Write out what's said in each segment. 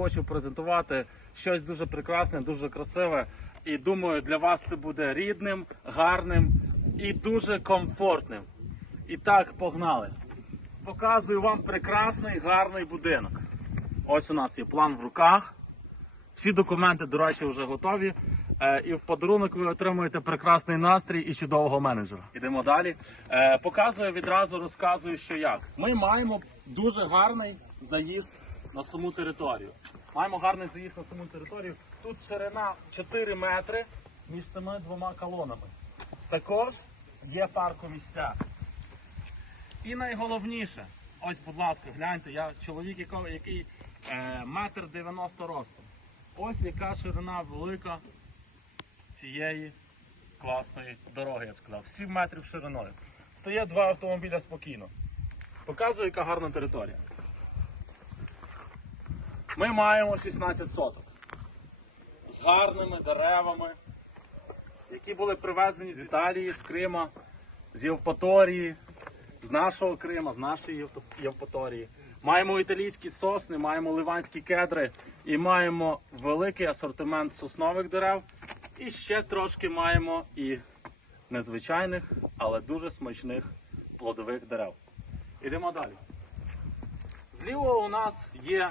хочу презентувати щось дуже прекрасне, дуже красиве. І думаю, для вас це буде рідним, гарним і дуже комфортним. І так, погнали. Показую вам прекрасний, гарний будинок. Ось у нас є план в руках. Всі документи, до речі, вже готові. Е, і в подарунок ви отримуєте прекрасний настрій і чудового менеджера. Ідемо далі. Е, показую відразу, розказую, що як. Ми маємо дуже гарний заїзд на саму територію. Маємо гарний заїзд на саму територію. Тут ширина 4 метри між цими двома колонами. Також є паркомісця. І найголовніше, ось, будь ласка, гляньте, я чоловік, який е, метр 90 ростом. Ось яка ширина велика цієї класної дороги, я б сказав. 7 метрів шириною. Стає два автомобіля спокійно. Показую, яка гарна територія. Ми маємо 16 соток з гарними деревами, які були привезені з Італії, з Крима, з Євпаторії, з нашого Крима, з нашої Євпаторії. Маємо італійські сосни, маємо ливанські кедри і маємо великий асортимент соснових дерев. І ще трошки маємо і незвичайних, але дуже смачних плодових дерев. Ідемо далі. Зліва у нас є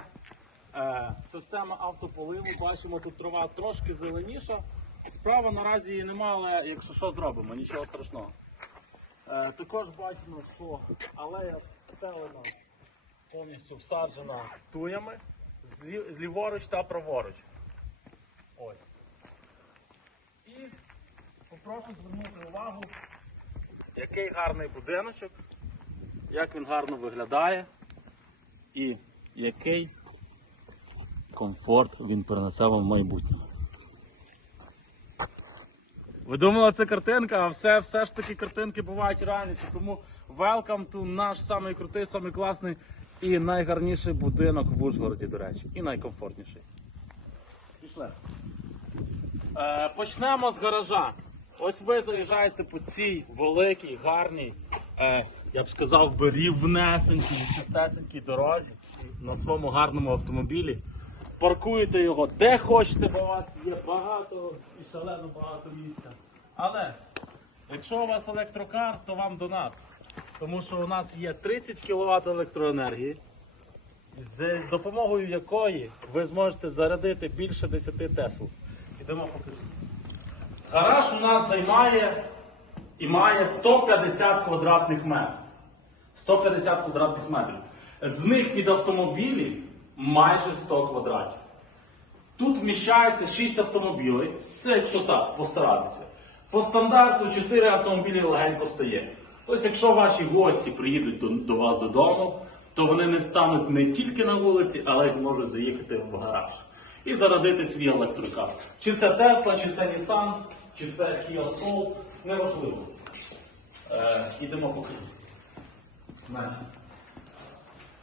система автополиву. Бачимо, тут трава трошки зеленіша. Справа наразі її немає, але якщо що зробимо, нічого страшного. Е, також бачимо, що алея стелена повністю всаджена туями зліворуч та праворуч. Ось. І попрошу звернути увагу, який гарний будиночок, як він гарно виглядає і який комфорт він принесе вам в майбутньому. Ви думали, це картинка, а все, все ж таки картинки бувають реальністю. Тому welcome to наш самий крутий, самий класний і найгарніший будинок в Ужгороді, до речі, і найкомфортніший. Пішли. Е, почнемо з гаража. Ось ви заїжджаєте по цій великій, гарній, е, я б сказав би рівнесенькій, чистесенькій дорозі на своєму гарному автомобілі. Паркуєте його де хочете, бо у вас є багато і шалено багато місця. Але якщо у вас електрокар, то вам до нас. Тому що у нас є 30 кВт електроенергії, з допомогою якої ви зможете зарядити більше 10 Тесл. Ідемо покажу. Гараж у нас займає і має 150 квадратних метрів. 150 квадратних метрів. З них під автомобілі майже 100 квадратів. Тут вміщається 6 автомобілів. Це якщо так, постаратися. По стандарту 4 автомобілі легенько стає. Тобто, якщо ваші гості приїдуть до, до вас додому, то вони не стануть не тільки на вулиці, але й зможуть заїхати в гараж і зарадити свій електрокар. Чи це Tesla, чи це Nissan, чи це Kia Soul, неважливо. Е, ідемо покажу. Значить,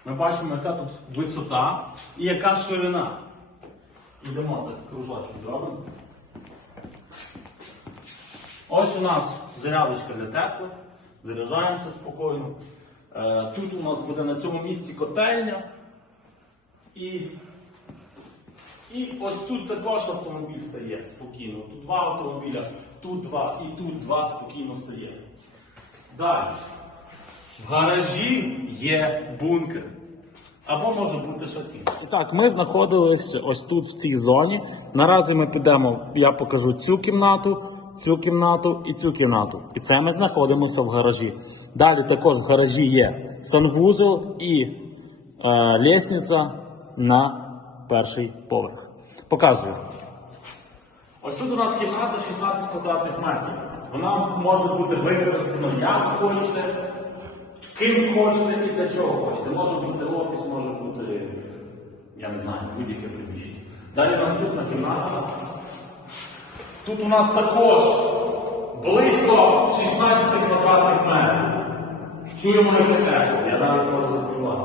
Ми бачимо, яка тут висота і яка ширина. Ідемо так кружочок зробимо. Ось у нас зарядочка для Тесли. Заряджаємося спокійно. Е, Тут у нас буде на цьому місці котельня. І, і ось тут також автомобіль стає спокійно. Тут два автомобіля, тут два і тут два спокійно стає. Далі. В гаражі є бункер. Або може бути щось. І так, ми знаходились ось тут, в цій зоні. Наразі ми підемо, я покажу цю кімнату, цю кімнату і цю кімнату. І це ми знаходимося в гаражі. Далі також в гаражі є санвузол і е, лісниця на перший поверх. Показую. Ось тут у нас кімната 16 квадратних метрів. Вона може бути використана як хочете, ким хочете і для чого хочете. Може бути офіс, може бути, я не знаю, будь-яке приміщення. Далі наступна кімната. Тут у нас також близько 16 квадратних метрів. Чуємо рефлексію, я навіть можу заспівати.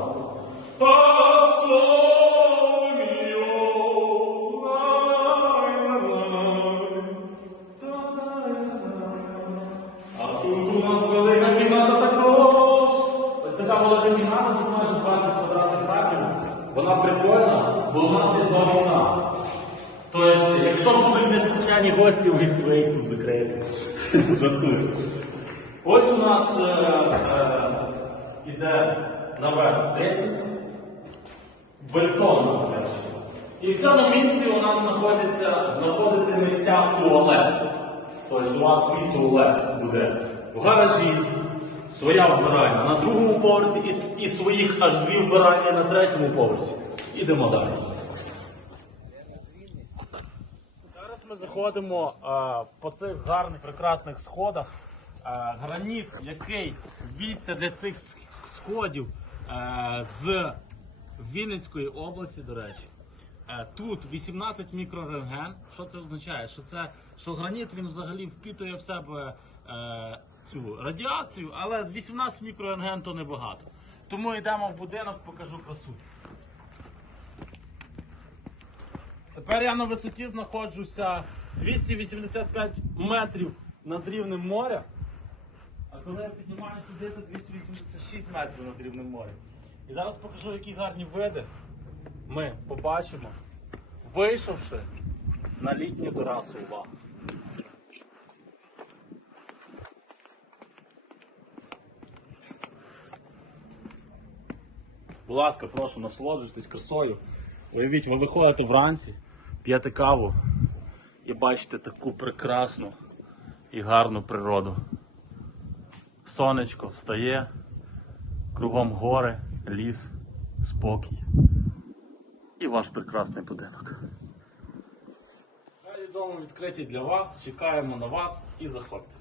Ви їх. Ось у нас е, е, іде наверх лестниця, бетонна перша. І в цьому місці у нас знаходиться, знаходитиметься туалет. Тобто у вас свій туалет буде в гаражі, своя вбиральня на другому поверсі і, і своїх аж дві вбиральні на третьому поверсі. Ідемо далі. Зараз ми заходимо а, по цих гарних, прекрасних сходах. А, граніт, який вівся для цих сходів а, з Вінницької області, до речі. Е, Тут 18 мікрорентген. Що це означає? Що це що граніт він взагалі впітує в себе е, цю радіацію, але 18 мікрорентген то небагато. Тому йдемо в будинок, покажу красу. Тепер я на висоті знаходжуся 285 метрів над рівнем моря. А коли я піднімаю сюди, то 286 метрів над рівнем моря. І зараз покажу, які гарні види ми побачимо, вийшовши на літню терасу увагу. Будь ласка, прошу, насолоджуйтесь красою. Уявіть, ви виходите вранці, п'єте каву і бачите таку прекрасну і гарну природу. Сонечко встає, кругом гори, ліс, спокій і ваш прекрасний будинок. Двері дому відкриті для вас, чекаємо на вас і заходьте.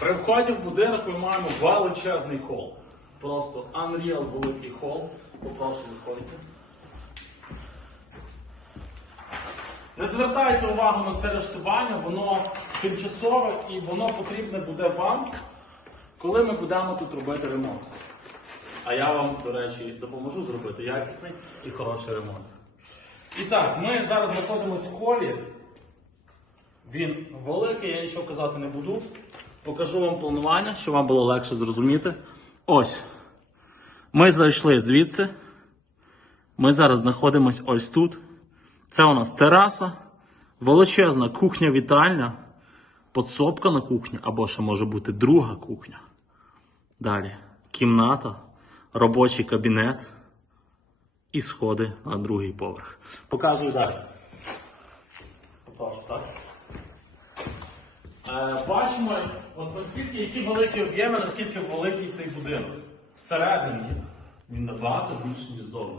При вході в будинок ми маємо величезний хол. Просто Unreal великий хол. Попрошу виходьте. Не звертайте увагу на це рештування, воно тимчасове і воно потрібне буде вам, коли ми будемо тут робити ремонт. А я вам, до речі, допоможу зробити якісний і хороший ремонт. І так, ми зараз знаходимося в холі. Він великий, я нічого казати не буду. Покажу вам планування, щоб вам було легше зрозуміти. Ось. Ми зайшли звідси. Ми зараз знаходимося ось тут. Це у нас тераса, величезна кухня-вітальня, подсобка на кухні, або ще може бути друга кухня. Далі кімната, робочий кабінет і сходи на другий поверх. Показую далі. Отож, так. Бачимо, от наскільки які великі об'єми, наскільки великий цей будинок. Всередині він набагато більше, ніж зовні.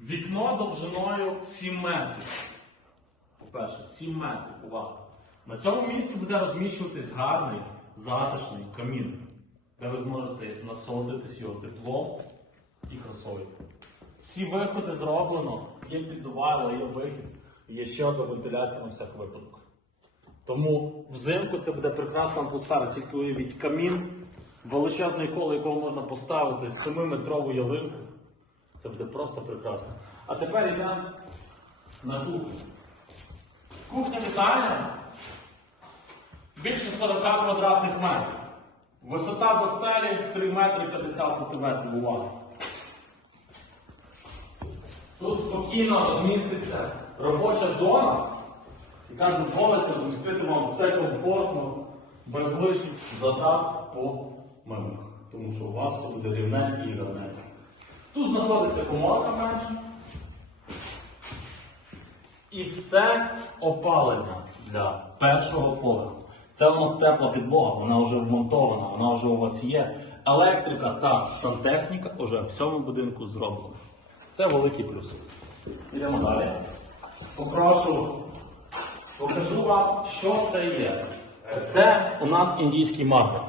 Вікно довжиною 7 метрів. По-перше, 7 метрів, увага. На цьому місці буде розміщуватись гарний затишний камін, де ви зможете насолодитись його теплом і красою. Всі виходи зроблено, є піддувало, є вихід, є ще одна вентиляція на всяк випадок. Тому взимку це буде прекрасна атмосфера, тільки уявіть камін, величезний коло, якого можна поставити 7-метрову ялинку. Це буде просто прекрасно. А тепер йдемо на кухню. Кухня вітальня більше 40 квадратних метрів. Висота до стелі 3 метри 50 сантиметрів. Увага. Тут спокійно розміститься робоча зона, яка дозволить розмістити вам все комфортно, без лишніх затрат по мемах. Тому що у вас буде рівненьке і гарненьке. Тут знаходиться коморка менша. І все опалення для першого поверху. Це у нас тепла підлога, вона вже вмонтована, вона вже у вас є. Електрика та сантехніка вже в цьому будинку зроблена. Це великий плюс. Йдемо далі. Попрошу, покажу вам, що це є. Це у нас індійський мармур.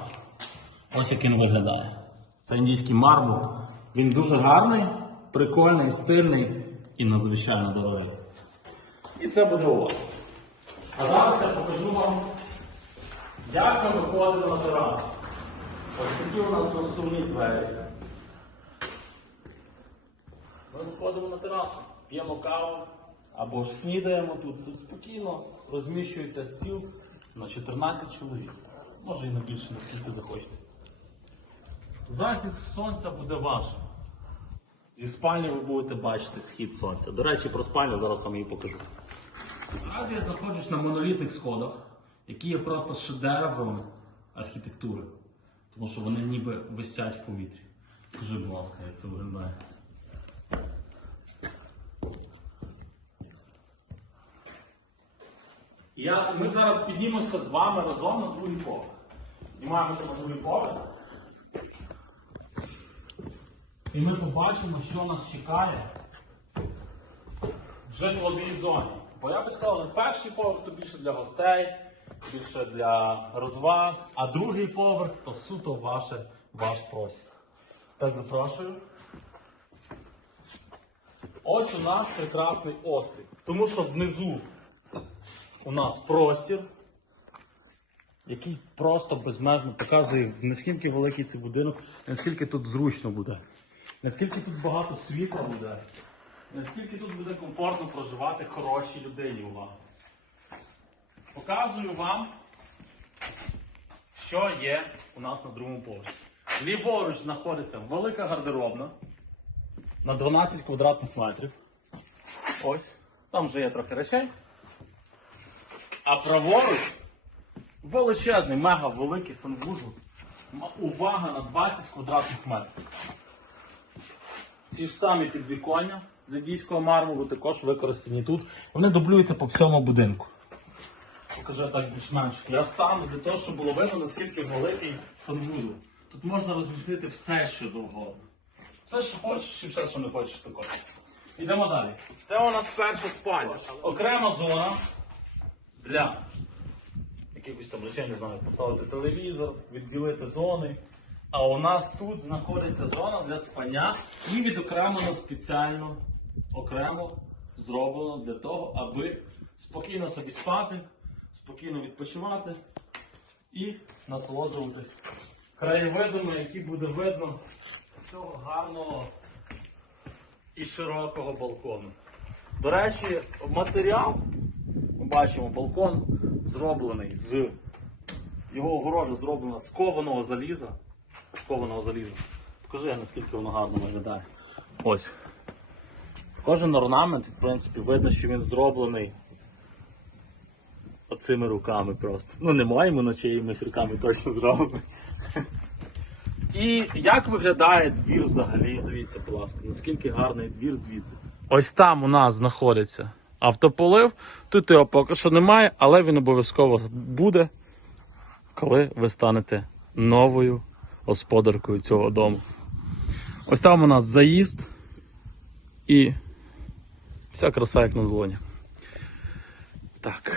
Ось як він виглядає. Це індійський мармур. Він дуже гарний, прикольний, стильний і надзвичайно дорогий. І це буде у вас. А зараз я покажу вам, як ми виходимо на терасу. Ось такі у нас розсувні двері. Ми виходимо на терасу, п'ємо каву або ж снідаємо тут. Тут спокійно розміщується стіл на 14 чоловік. Може і на більше, наскільки захочете. Захист сонця буде вашим. Зі спальні ви будете бачити схід сонця. До речі, про спальню зараз вам її покажу. Наразі я знаходжусь на монолітних сходах, які є просто шедевром архітектури. Тому що вони ніби висять в повітрі. Скажи, будь ласка, як це виглядає. Я, ми зараз піднімемося з вами разом на другий поверх. Піднімаємося на другий поверх. І ми побачимо, що нас чекає в житловій зоні. Бо я би сказав, на перший поверх то більше для гостей, більше для розваг, а другий поверх то суто ваше, ваш простір. Так запрошую. Ось у нас прекрасний острів. Тому що внизу у нас простір, який просто безмежно показує, наскільки великий цей будинок, наскільки тут зручно буде, наскільки тут багато світла буде, наскільки тут буде комфортно проживати хорошій людині. Увага. Показую вам, що є у нас на другому поверсі. Ліворуч знаходиться велика гардеробна на 12 квадратних метрів. Ось. Там вже є трохи речей. А праворуч величезний, мега великий санвузол. Увага на 20 квадратних метрів. Ці ж самі підвіконня з індійського мармуру також використані тут. Вони дублюються по всьому будинку. Покажу так більш-менш. Я стану для того, щоб було видно, наскільки великий санвузол. Тут можна розмістити все, що завгодно. Все, що хочеш, і все, що не хочеш також. Йдемо далі. Це у нас перша спальня. Окрема зона для якихось там речей, не знаю, поставити телевізор, відділити зони. А у нас тут знаходиться зона для спання і відокремлено спеціально окремо зроблено для того, аби спокійно собі спати, спокійно відпочивати і насолоджуватись краєвидами, які буде видно з цього гарного і широкого балкону. До речі, матеріал, бачимо, балкон зроблений з його огорожа зроблена з кованого заліза. З кованого заліза. Покажи, наскільки воно гарно виглядає. Ось. Кожен орнамент, в принципі, видно, що він зроблений оцими руками просто. Ну, не моїми, но чиїмись руками точно зроблений. І як виглядає двір взагалі? Дивіться, будь ласка, наскільки гарний двір звідси. Ось там у нас знаходиться автополив. Тут його поки що немає, але він обов'язково буде, коли ви станете новою господаркою цього дому. Ось там у нас заїзд і вся краса як на долоні. Так.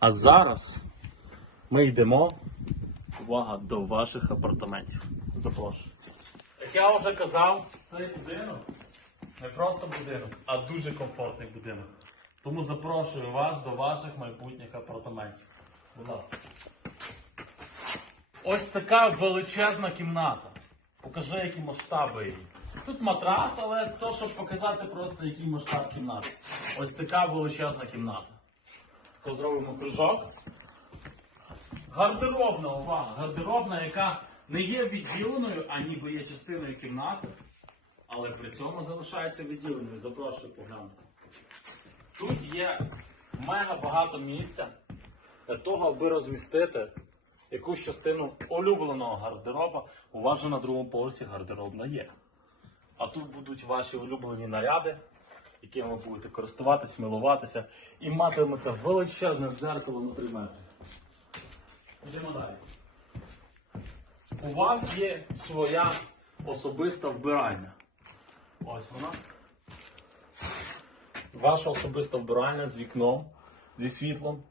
А зараз ми йдемо увага до ваших апартаментів. Запрошую. Як я вже казав, цей будинок не просто будинок, а дуже комфортний будинок. Тому запрошую вас до ваших майбутніх апартаментів. Будь ласка. Ось така величезна кімната. Покажи, які масштаби її. Тут матрас, але то, щоб показати просто який масштаб кімнати. Ось така величезна кімната. Тако зробимо кружок. Гардеробна, увага, гардеробна, яка не є відділеною, а ніби є частиною кімнати, але при цьому залишається відділеною. Запрошую поглянути. Тут є мега багато місця для того, аби розмістити якусь частину улюбленого гардероба. У вас же на другому поверсі гардеробна є. А тут будуть ваші улюблені наряди, якими ви будете користуватись, милуватися і матимете величезне дзеркало на 3 метри. Йдемо далі. У вас є своя особиста вбиральня. Ось вона. Ваша особиста вбиральня з вікном, зі світлом,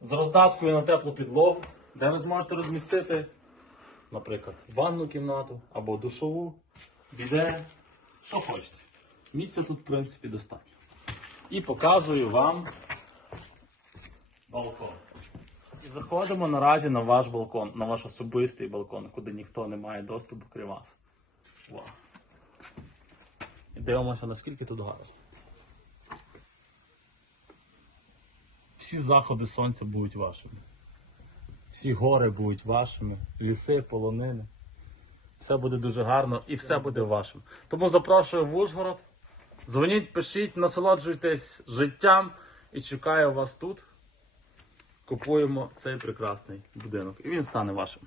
з роздаткою на теплу підлогу, де ви зможете розмістити, наприклад, ванну кімнату або душову, біде, що хочете. Місця тут, в принципі, достатньо. І показую вам балкон. І заходимо наразі на ваш балкон, на ваш особистий балкон, куди ніхто не має доступу крім вас. Вау. Дивимося, наскільки тут гарно. Всі заходи сонця будуть вашими. Всі гори будуть вашими, ліси, полонини. Все буде дуже гарно і все буде вашим. Тому запрошую в Ужгород. Дзвоніть, пишіть, насолоджуйтесь життям і чекаю вас тут. Купуємо цей прекрасний будинок. І він стане вашим.